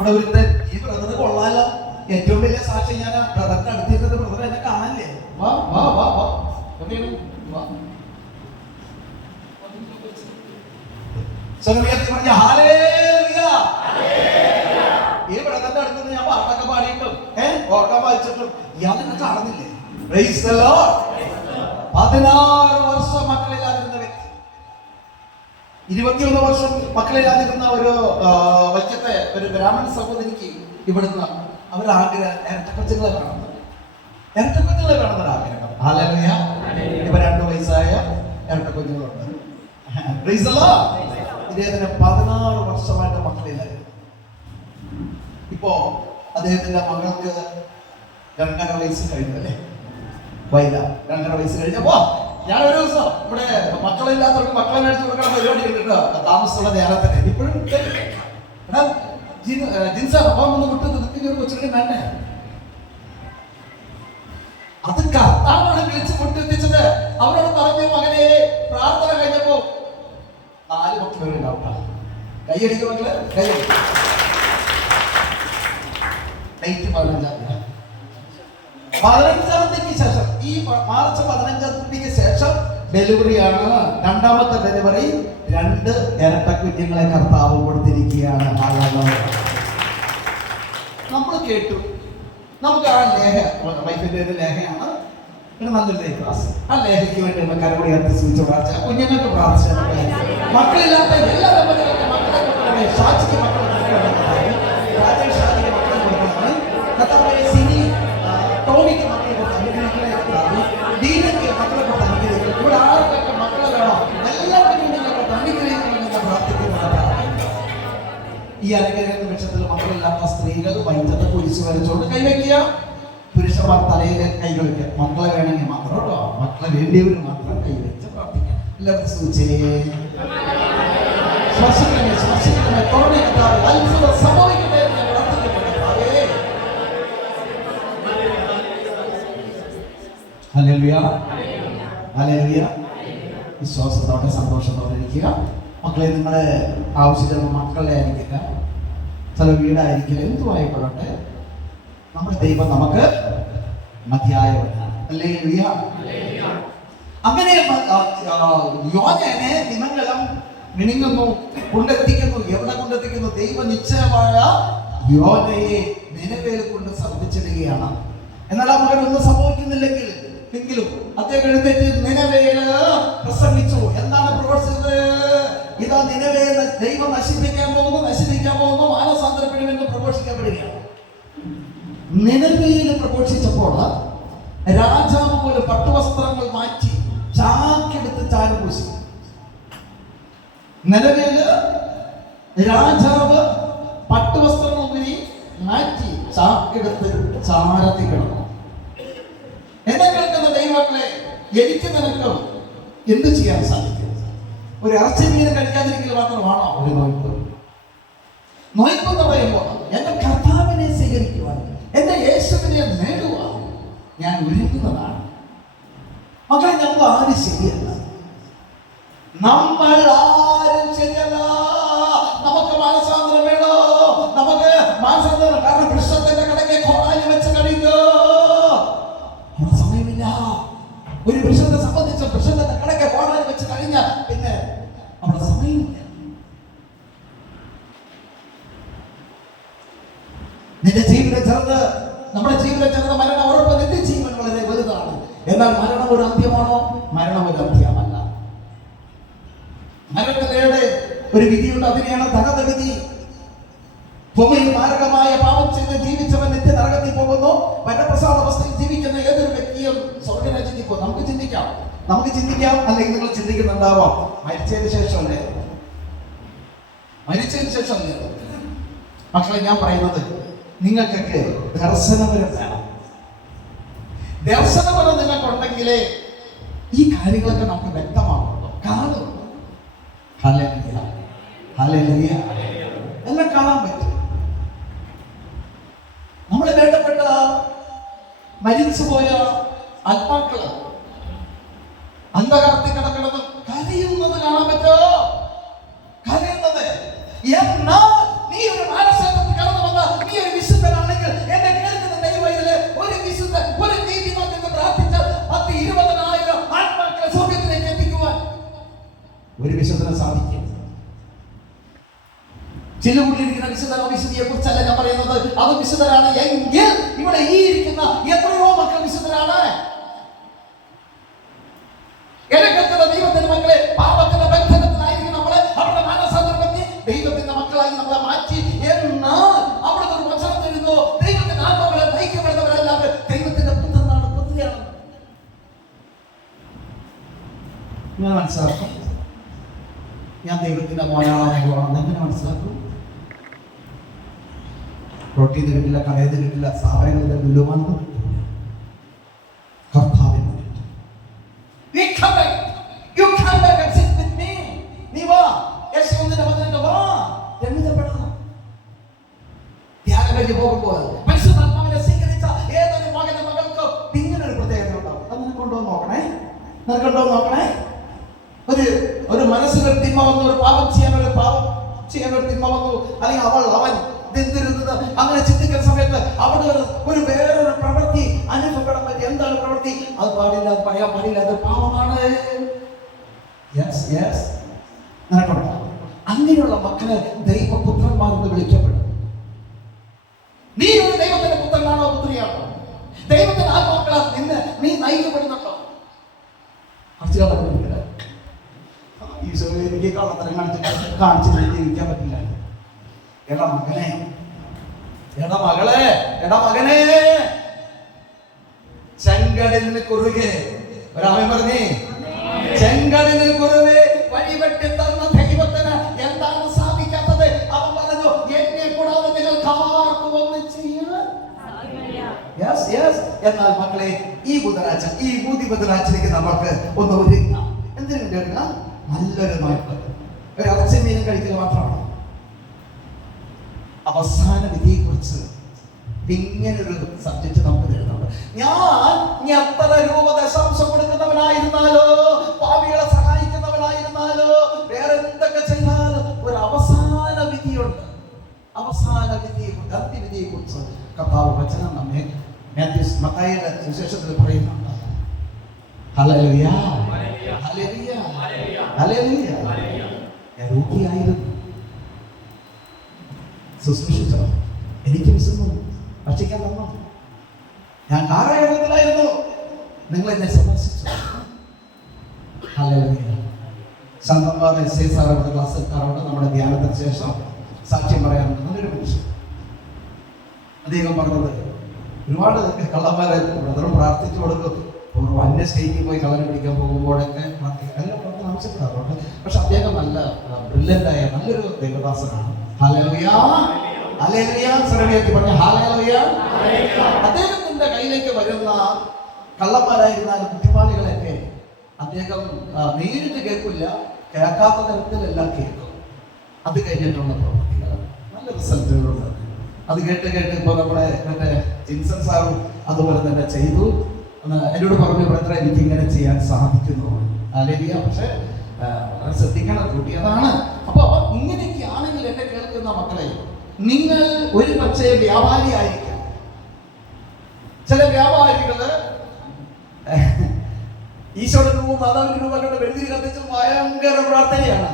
ഇവിടെ ഒരുത്തൻ ഈ ബ്രദർ കൊള്ളാലോ, ഏറ്റവും വലിയ സാക്ഷി ഞാൻ ബ്രദറിന്റെ അടുത്തിരുന്നത്, ബ്രദർ എന്നെ കാണാനില്ലേ, വാ വാ വാ വാ വാ. പറഞ്ഞ ഹല്ലേലൂയ. ഈ ബ്രദറിന്റെ അടുത്ത് ഞാൻ പാട്ടൊക്കെ പാടിയിട്ടും ഓർക്കാൻ വായിച്ചിട്ടും ഇയാളെന്നെ കാണുന്നില്ലേ? Praise the Lord. 16 വർഷം മക്കളില്ലാതിരുന്ന വ്യക്തി, 21 വർഷം മക്കളില്ലാതിരുന്ന ഒരു വൈക്കത്തെ ഒരു ബ്രാഹ്മണ സഹോദരിക്ക് ഇവിടുന്ന് അവരാഗ്രഹം ഇരട്ടക്കൊച്ചുങ്ങളെ കാണുന്നത്, ഇരട്ടക്കൊച്ചുങ്ങളെ കാണുന്ന ആഗ്രഹം. ഹല്ലേലൂയ. ഇപ്പൊ 2 വയസ്സായ ഇരട്ടക്കൊച്ചുങ്ങളുണ്ട്. Praise the Lord. ഇദ്ദേഹത്തിന് 16 വർഷമായിട്ട് മക്കളില്ലായിരുന്നു. ഇപ്പോ അദ്ദേഹത്തിന്റെ മകൾക്ക് 2.5 വയസ്സ് കഴിഞ്ഞു അല്ലേ? വൈല 2.5 വയസ്സ് കഴിഞ്ഞപ്പോ ഞാനൊരു ദിവസം ഇവിടെ മക്കളില്ലാത്തവർക്ക് മക്കളെ മേടിച്ചു കൊടുക്കണം പരിപാടി കേട്ടോ, താമസമുള്ള നേരത്തിന് ഇപ്പോഴും ജിൻസ അപ്പം ഒന്ന് വിട്ട് നിൽക്കുന്ന ഒരു കൊച്ചുകൂടി വേണ്ടേ? അത് കർത്താവാണ് വിളിച്ച് മുട്ടെത്തിച്ചത്. അവരോട് പറഞ്ഞു, മകനെ പ്രാർത്ഥന കഴിഞ്ഞപ്പോ 4 മക്കളുണ്ടാവും. കൈയടിക്കും മക്കളെ, കൈയടിക്കും. ഡേറ്റ് 15-ാം തീയതിക്ക് ശേഷം, ഈ മാർച്ച് 15-ാം തീയതിക്ക് ശേഷം ഡെലിവറിയാണ്. 2ാമത്തെ ഡെലിവറി 2 ഇരട്ട കുഞ്ഞുങ്ങളെ കർത്താവ് കൊടുത്തിരിക്കുകയാണ്. നമ്മൾ കേട്ടു, നമുക്ക് ആ ലേഖ, വൈഫിന്റെ ഒരു ലേഖയാണ്, പിന്നെ നല്ലൊരു ക്ലാസ്. ആ ലേഖയ്ക്ക് വേണ്ടി കരകൂടി അടുത്ത് സൂചിച്ച് പ്രാർത്ഥിച്ച കുഞ്ഞുങ്ങൾക്ക് പ്രാർത്ഥിച്ച മക്കളില്ലാത്ത എല്ലാ ദമ്പതികൾക്കും മക്കളെ കൊടുക്കണമേ. ഷാജിക്ക് മക്കളെ കൊടുക്കണം, രാജേഷ് ഷാജിക്ക് മക്കളെ കൊടുക്കണം, കർത്താവേ സിനി ടോമിക്ക് മക്കളെ കൊടുത്ത് അനുഗ്രഹിക്കണേ, ദീനയ്ക്ക് മക്കളെ കൊടുത്ത് അനുഗ്രഹിക്കണം. ഇവിടെ ആർക്കൊക്കെ മക്കളെ വേണോ എല്ലാവർക്കും കുഞ്ഞുങ്ങളെ കൊടുത്ത് അനുഗ്രഹിക്കണമെന്ന് പ്രാർത്ഥിക്കുന്നതാണ്. ഈ അനുഗ്രഹ നിമിഷത്തിൽ മക്കളില്ലാത്ത സ്ത്രീകൾ വൈദ്യുത കുരിശ് വരച്ചുകൊണ്ട് കൈവയ്ക്കുക, പുരുഷന്മാർ തലയിൽ കൈവയ്ക്കുക. മക്കളെ വേണമെങ്കിൽ മാത്രം കേട്ടോ, മക്കളെ വേണ്ടിയവർ മാത്രം കൈവച്ച് പ്രാർത്ഥിക്കാം. എല്ലാവർക്കും സൂചിച്ചേ ശ്വസിക്കണമേ, ശ്വസിക്കണമേ, തുറന്നിട്ടാൽ അത്ഭുതം സംഭവിക്കട്ടെ എന്ന് പ്രാർത്ഥിക്കട്ടെ. Hallelujah, hallelujah. വിശ്വാസത്തോടെ സന്തോഷത്തോടെ ഇരിക്കുക. മക്കളെ, നിങ്ങളുടെ ആവശ്യത്തിന് മക്കളെ ആയിരിക്കില്ല, ചില വീടായിരിക്കില്ല, എന്തുമായിക്കൊള്ളട്ടെ, നമ്മുടെ ദൈവം നമുക്ക് മതിയായവനാണ്. ഹല്ലേലൂയ. അങ്ങനെ യോനയെ നിമംഗലം മിണിങ്ങുന്നു, കൊണ്ടെത്തിക്കുന്നു. എവിടെ കൊണ്ടെത്തിക്കുന്നു? ദൈവ നിശ്ചയമായ യോനയെ നിനവേൽ കൊണ്ട് ശ്രദ്ധിച്ചിടുകയാണ്. എന്നാൽ ആ മകൻ ഒന്നും സംഭവിക്കുന്നില്ലെങ്കിൽ എങ്കിലും അദ്ദേഹം എഴുന്നേറ്റ് നിനവേല് പ്രസംഗിച്ചു. എന്താണ് പ്രവർത്തിച്ചത്? ഇതാ നിനവേ ദൈവം നശിപ്പിക്കാൻ പോകുന്നു, നശിപ്പിക്കാൻ പോകുന്നു, മാനസാന്തരപ്പെടുമെന്ന് പ്രഘോഷിക്കപ്പെടുകയാണ്. നിനവേല് പ്രഘോഷിച്ചപ്പോൾ രാജാവ് പോലെ പട്ടുവസ്ത്രങ്ങൾ മാറ്റി ചാക്കെടുത്ത് ചാരം പൂശി. നിലവേല് രാജാവ് പട്ടുവസ്ത്രങ്ങൾ ഊരി മാറ്റി ചാക്കെടുത്ത് ചാരത്തി കിടന്നു. എന്നെ കേൾക്കുന്ന ദൈവമക്കളെ, എനിക്ക് നിനക്ക് എന്ത് ചെയ്യാൻ സാധിക്കും? ഒരു ഇറച്ചി മീനും കഴിക്കാതിരിക്കൽ മാത്രമാണോ ഒരു നോയമ്പ്? നോയമ്പ് എന്ന് പറയുമ്പോൾ എന്റെ കർത്താവിനെ സ്വീകരിക്കുവാൻ, എന്റെ യേശുവിനെ നേടുവാൻ ഞാൻ ഒരുങ്ങുന്നതാണ്. മക്കളെ, നമ്മൾ ആരും ശരിയല്ല, നമ്മൾ ആരും ശരിയല്ല. നമുക്ക് മാനസാന്തരം വേണോ? നമുക്ക് മാനസാന്തരം, കാരണം വൃക്ഷത്തിന്റെ കടക്കെ കോടാലി വെച്ച് കഴിയുക സമയമില്ല. ഒരു വൃക്ഷത്തെ സംബന്ധിച്ച് വൃക്ഷത്തിന്റെ കടക്കെ കോടാലി വെച്ച് കഴിഞ്ഞ പിന്നെ അവിടെ സമയമില്ല. നിന്റെ ജീവിതം ചെറുത്, നമ്മുടെ ജീവിതം ചെറുത്, മരണം ഉറപ്പ്. നിന്റെ ജീവൻ വളരെ വലുതാണ്. എന്നാൽ മരണം ഒരു അന്ത്യമാണോ? മരണം ഒരു അന്ത്യമല്ല. മരണത്തിലൂടെ ഒരു വിധിയുണ്ട്, അതിനെയാണ് ധനവിധി. ഭൂമിയിൽ മാരകമായ പാപം ചെയ്ത് ജീവിച്ചവൻ നിത്യ നരകത്തിൽ പോകുന്നു. വരപ്രസാദ അവസ്ഥയിൽ ജീവിക്കുന്ന ഏതൊരു വ്യക്തിയും സ്വർഗ്ഗരാജ്യത്തിൽ പോകും. നമുക്ക് ചിന്തിക്കാം, അല്ലെങ്കിൽ നിങ്ങൾ ചിന്തിക്കുന്നുണ്ടാവാം, മരിച്ചതിന് ശേഷമല്ലേ? മക്കളെ, ഞാൻ പറയുന്നത് നിങ്ങൾക്കൊക്കെ ദർശനപരം വേണം. ദർശനപരം നിങ്ങൾക്കുണ്ടെങ്കിലേ ഈ കാര്യങ്ങളൊക്കെ നമുക്ക് വ്യക്തമാകുള്ളൂ, കാണുള്ളൂ. Hallelujah, hallelujah. എല്ലാം കാണാൻ പറ്റും. നമ്മളെ വേണ്ടപ്പെട്ട മരിച്ചുപോയ ആത്മാക്കള് അന്ധകാരത്തിൽ കിടക്കുന്നത് കരയുന്നത് കാണാൻ പറ്റോ? കരയുന്നത്. എന്നാൽ നീ ഒരു മാനസാന്തരത്തിൽ കടന്നു വന്ന ചില്ലുകൂട്ടിയിരിക്കുന്ന വിശുദ്ധനോ വിശുദ്ധിയെ കുറിച്ചല്ല ഞാൻ പറയുന്നത്. അത് വിശുദ്ധരാണ് എങ്കിൽ ഇവിടെ ഈ ഇരിക്കുന്ന എത്രയോ മക്കൾ വിശുദ്ധരാണ്. ദൈവത്തിന്റെ മക്കളെ പാപത്തിന്റെ ബന്ധനത്തിലായിരിക്കും നമ്മളെ അവരുടെ മാനസാന്തരപ്പെടുത്തി ദൈവത്തിന്റെ മക്കളായി നമ്മളെ മാറ്റി. എന്നാൽ അവിടുത്തെ ഒരു വചനം തരുന്നു, ദൈവത്തിന്റെ ആത്മാക്കളെ നയിക്കപ്പെടുന്നവരല്ലാതെ ദൈവത്തിന്റെ പുത്രനാണ്, പുത്രിയാണ്. ഞാൻ മനസ്സിലാക്കും, ഞാൻ ദൈവത്തിന്റെ മോനാണെന്ന് എങ്ങനെ മനസ്സിലാക്കും? റൊട്ടീന്ന് കിട്ടില്ല, കടയിൽ കിട്ടില്ല, സ്ഥാപനങ്ങളുടെ വിലുമാനം കർത്താവിന് പോകുമ്പോൾ പരിശുദ്ധാത്മാവിനെ സ്വീകരിച്ച ഏതൊരു മകന്റെ മകൾക്ക് ഇങ്ങനെ ഒരു പ്രത്യേകത ഉണ്ടാവും. അത് നിനക്കൊണ്ടോ നോക്കണേ. ഒരു മനസ്സിലൊരു തിന്മ വന്നു, ഒരു പാപം ചെയ്യാൻ ഒരു തിന്മ വന്നു, അല്ലെങ്കിൽ അവൻ എന്തിരുന്നത് അങ്ങനെ ചിന്തിക്കുന്ന സമയത്ത് അവിടെ ഒരു വേറൊരു പ്രവൃത്തി അനുഭവപ്പെടാൻ പറ്റി. എന്താണ് പ്രവൃത്തി? അത് പാടില്ല, അത് പറയാൻ പാടില്ല, അത് പാപമാണ്. അങ്ങനെയുള്ള മക്കളെ ദൈവപുത്രന്മാരെന്ന് വിളിക്കപ്പെടും. നീ ഒരു ദൈവത്തിന്റെ പുത്രനാണോ, പുത്രിയാണോ? ദൈവത്തിന്റെ ആത്മാക്കളാൽ നിന്ന് നീ നയിക്കപ്പെടുന്നുണ്ടോ? ഈശോയെ എനിക്ക് കള്ളത്തരം കാണിച്ചിട്ട് ജീവിക്കാൻ പറ്റില്ല. എടാ മകളെ ചെങ്കടലിന് കുറുകെ ഒരാമൻ പറഞ്ഞേ, ചെങ്കടലിന് കുറുകെ വഴിവെട്ടി തന്ന ദൈവത്തിന് എന്താണ് സാധിക്കാത്തത്? അവൻ പറഞ്ഞു, എന്നെ കൂടാതെ നിങ്ങൾക്ക് ആർക്കും ഒന്നും ചെയ്യാൻ. എന്നാൽ മക്കളെ, ഈ ബുധനാഴ്ചയിലേക്ക് നമുക്ക് ഒന്ന് ഒരുങ്ങാം. എന്തിനു വേണ്ടി ഒരുങ്ങാം? നല്ലൊരു നോയമ്പ്, ഒരു ഇറച്ചി മീനും കഴിക്കൽ മാത്രമാണ്. അവസാന വിധിയെ കുറിച്ച് ഇങ്ങനൊരു സബ്ജക്ട് നമുക്ക് തരുന്നുണ്ട്. ഞാൻ എത്ര രൂപ ദശാംശം കൊടുക്കുന്നവനായിരുന്നാലോ, പാപികളെ സഹായിക്കുന്നവനായിരുന്നാലോ, വേറെ എന്തൊക്കെ ചെയ്താലും ഒരു അവസാന വിധിയുണ്ട്. അന്ത്യവിധിയെ കുറിച്ച് കർത്താവ് വചനം നമ്മെ മത്തായിയുടെ സുവിശേഷത്തിൽ പറയുന്നുണ്ട്. Hallelujah, hallelujah, hallelujah. ഞാൻ രോഗിയായിരുന്നു, ശുശ്രൂഷിച്ചോ, എനിക്ക് വിശന്നു, ഭക്ഷിക്കാൻ തന്നോ. ഞാൻ കാരാഗ്രഹത്തിലായിരുന്നു, നിങ്ങൾ എന്നെ സന്ദർശിച്ചു. ഹല്ലേലൂയ. സംഘന്മാരെ സാറുടെ ക്ലാസ്സിൽ കാറുണ്ട്. നമ്മുടെ ധ്യാനത്തിന് ശേഷം സാക്ഷ്യം പറയാറുണ്ട്. നല്ലൊരു മനുഷ്യൻ. അദ്ദേഹം പറഞ്ഞത്, ഒരുപാട് കള്ളന്മാരെ ബ്രദറും പ്രാർത്ഥിച്ചു കൊടുക്കും. അന്യ സ്റ്റേറ്റിൽ പോയി കള്ളനെ പിടിക്കാൻ പോകുമ്പോഴൊക്കെ പ്രാർത്ഥന ആവശ്യപ്പെടാറുണ്ട്. പക്ഷെ അദ്ദേഹം നല്ല ബ്രില്യൻ്റായ നല്ലൊരു ദൈവദാസനാണ്. Hallelujah, hallelujah. സർവ്വയ്ക്ക് പറഞ്ഞ ഹല്ലേലൂയ. അദ്ദേഹത്തിന്റെ കയ്യിലേക്ക് വരുന്ന കള്ളന്മാരായിരുന്നാലും കുറ്റവാളികളൊക്കെ അദ്ദേഹം നേരിട്ട് കേൾക്കില്ല, കേൾക്കാത്ത തരത്തിലെല്ലാം കേൾക്കും. അത് കഴിഞ്ഞിട്ടുള്ള പ്രവൃത്തികൾ നല്ല റിസൾട്ടുകളുണ്ട്. അത് കേട്ട് ഇപ്പോൾ നമ്മുടെ മറ്റേ ജിൻസൺ സാറും അതുപോലെ തന്നെ ചെയ്തു. എന്നോട് പറഞ്ഞു, ബ്രദറെ എനിക്ക് ഇങ്ങനെ ചെയ്യാൻ സാധിക്കുന്നു. ഹല്ലേലൂയ. പക്ഷെ വളരെ ശ്രദ്ധിക്കണം, ഡ്യൂട്ടി അതാണ്. അപ്പൊ ഇങ്ങനെയൊക്കെ ആണെങ്കിൽ എന്നെ കേൾക്കുന്ന മക്കളെ, നിങ്ങൾ ഒരു പക്ഷേ വ്യാപാരിയായിരിക്കും. ചില വ്യാപാരികള് ഈശോയുടെ രൂപം മാതാവിന്റെ രൂപങ്ങളുടെ വെള്ളി കത്തിച്ച് ഭയങ്കര പ്രാർത്ഥനയാണ്.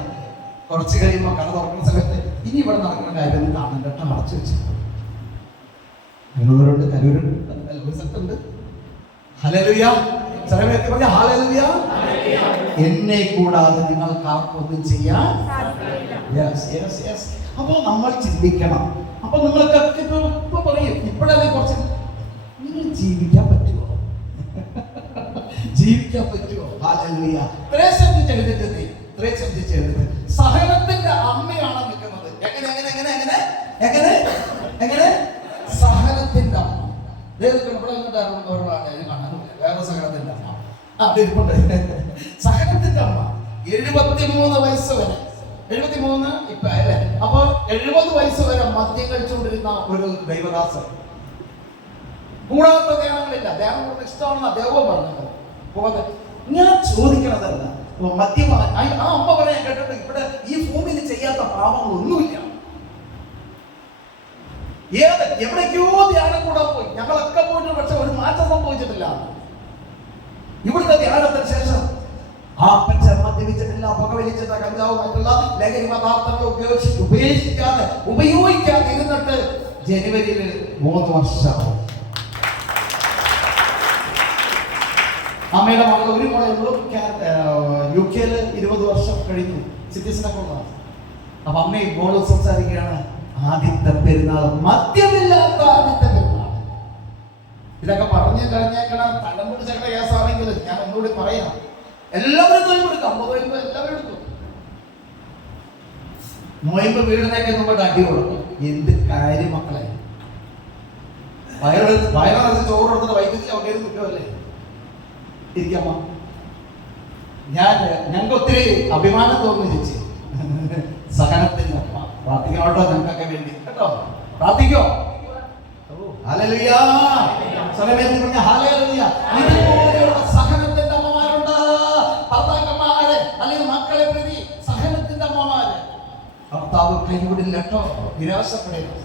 കുറച്ച് കഴിയുമ്പോൾ കട തുറക്കുന്ന സമയത്ത് ഇനി ഇവിടെ നടക്കുന്ന കാര്യം കാണണ്ട, അടച്ചു വെച്ചു. കരൂരുണ്ട്, ഒരു സ്ഥലത്തുണ്ട്. ഹല്ലേലൂയ. സർവ്വയ്ക്ക് പറഞ്ഞ ഹല്ലേലൂയ. എന്നെ കൂടാതെ നിങ്ങൾക്ക് ആർക്കൊന്നും ചെയ്യാൻ. അപ്പൊ നമ്മൾ ചിന്തിക്കണം. അപ്പൊ നിങ്ങൾക്കൊക്കെ ഇപ്പൊ പറയും, ഇപ്പോഴല്ലേ കുറച്ച് നിങ്ങൾ ജീവിക്കാൻ പറ്റുമോ? ഹല്ലേലൂയ. ഇത്രയും ശ്രദ്ധിച്ചെഴുതിട്ട് സഹനത്തിന്റെ അമ്മയാണ് നിൽക്കുന്നത്. എങ്ങനെ സഹനത്തിന്റെ അമ്മ. വേറെ സഹനത്തിന്റെ അമ്മ സഹനത്തിന്റെ അമ്മ 73 വയസ്സ് വരെ, 73 ഇപ്പൊ അല്ലേ, അപ്പൊ 70 വയസ്സ് വരെ മദ്യം കഴിച്ചുകൊണ്ടിരുന്ന ഒരു ദൈവദാസൻ. കൂടാത്ത ധ്യാനങ്ങളില്ല, ധ്യാനം കൂടുതൽ ഇഷ്ടമാണെന്ന് അദ്ദേഹം പറഞ്ഞത്. ഞാൻ ചോദിക്കണതല്ല, മദ്യപാൻ ആ അമ്മ പറയാൻ കേട്ടിട്ട് ഇവിടെ ഈ ഭൂമിയിൽ ചെയ്യാത്ത പാപങ്ങളൊന്നുമില്ല. എവിടേക്കോ ധ്യാനം കൂടാൻ പോയി, ഞങ്ങളൊക്കെ പോയിട്ട്, പക്ഷെ ഒരു മാറ്റം സംഭവിച്ചിട്ടില്ല. ഇവിടുത്തെ ധ്യാനത്തിന് ശേഷം ആ അപ്പച്ച മദ്യപിച്ചിട്ടില്ല, പുകവലിച്ചിട്ടില്ല, കഞ്ചാവ് മറ്റുള്ള ലഹരി പദാർത്ഥങ്ങൾ ഉപയോഗിക്കാതെ ഇരുന്നിട്ട് ജനുവരിയിൽ 3 വർഷമാവും. അമ്മയുടെ മകൾ ഒരു മോളെ ഉള്ളൂ, UK 20 വർഷം കഴിഞ്ഞു, സിറ്റിസനൊക്കെ ഉള്ളതാണ്. അപ്പൊ അമ്മയും മോളും സംസാരിക്കുകയാണ്, ആദ്യത്തെ പെരുന്നാൾ, മദ്യമില്ലാത്ത ആദ്യത്തെ പെരുന്നാൾ. ഇതൊക്കെ പറഞ്ഞു കഴിഞ്ഞേക്കണം, തലം പിടിച്ചേക്കണ കേസാണെങ്കിൽ ഞാൻ ഒന്നുകൂടി പറയാം, എല്ലാവരും നോയമ്പെടുക്കും, 50 നോയമ്പ് എല്ലാവരും എടുക്കും. നോയമ്പ് വീടിനൊക്കെ നമ്മുടെ അടി കൊടുക്കും. എന്ത് കാര്യം മക്കളെ, വയറിനകത്ത് ചോറ് കൊടുത്തിട്ട് വൈദ്യുതി അവിടെ കിട്ടുമല്ലേ? ഇരിക്കമ്മ, ഞങ്ങൾക്ക് ഒത്തിരി അഭിമാനം തോന്നുന്നു ചേച്ചി, സഹനത്തിന്റെ അമ്മ. പ്രാർത്ഥിക്കണോട്ടോ ഞങ്ങൾക്കൊക്കെ വേണ്ടി കേട്ടോ, പ്രാർത്ഥിക്കോ. ഹല്ലേലൂയ, സ്വരമേറ്റി പറഞ്ഞ ഹല്ലേലൂയ. ഇതുപോലെയുള്ള സഹനത്തിന്റെ അമ്മമാരുണ്ട്, ഭർത്താക്കന്മാരെ അല്ലെങ്കിൽ മക്കളെ പ്രതി സഹനത്തിന്റെ അമ്മമാര്. ഭർത്താവ് കൈവിടില്ല കേട്ടോ, നിരാശപ്പെടരുത്.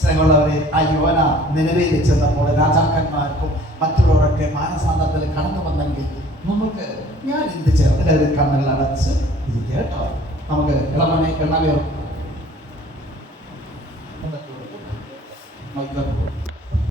സ്നേഹമുള്ളവരെ, ആ യുവന നിലവിൽ ചെന്നപ്പോൾ രാജാക്കന്മാർക്കും മറ്റുള്ളവരൊക്കെ മാനസാന്തരത്തിൽ കടന്നു വന്നെങ്കിൽ നമുക്ക് ഞാൻ എന്ത് ചേർത്ത് കണ്ണെല്ലാം അടച്ച് ഇരിക്കുക കേട്ടോ. നമുക്ക് ഇളമനെ എണ്ണവയോ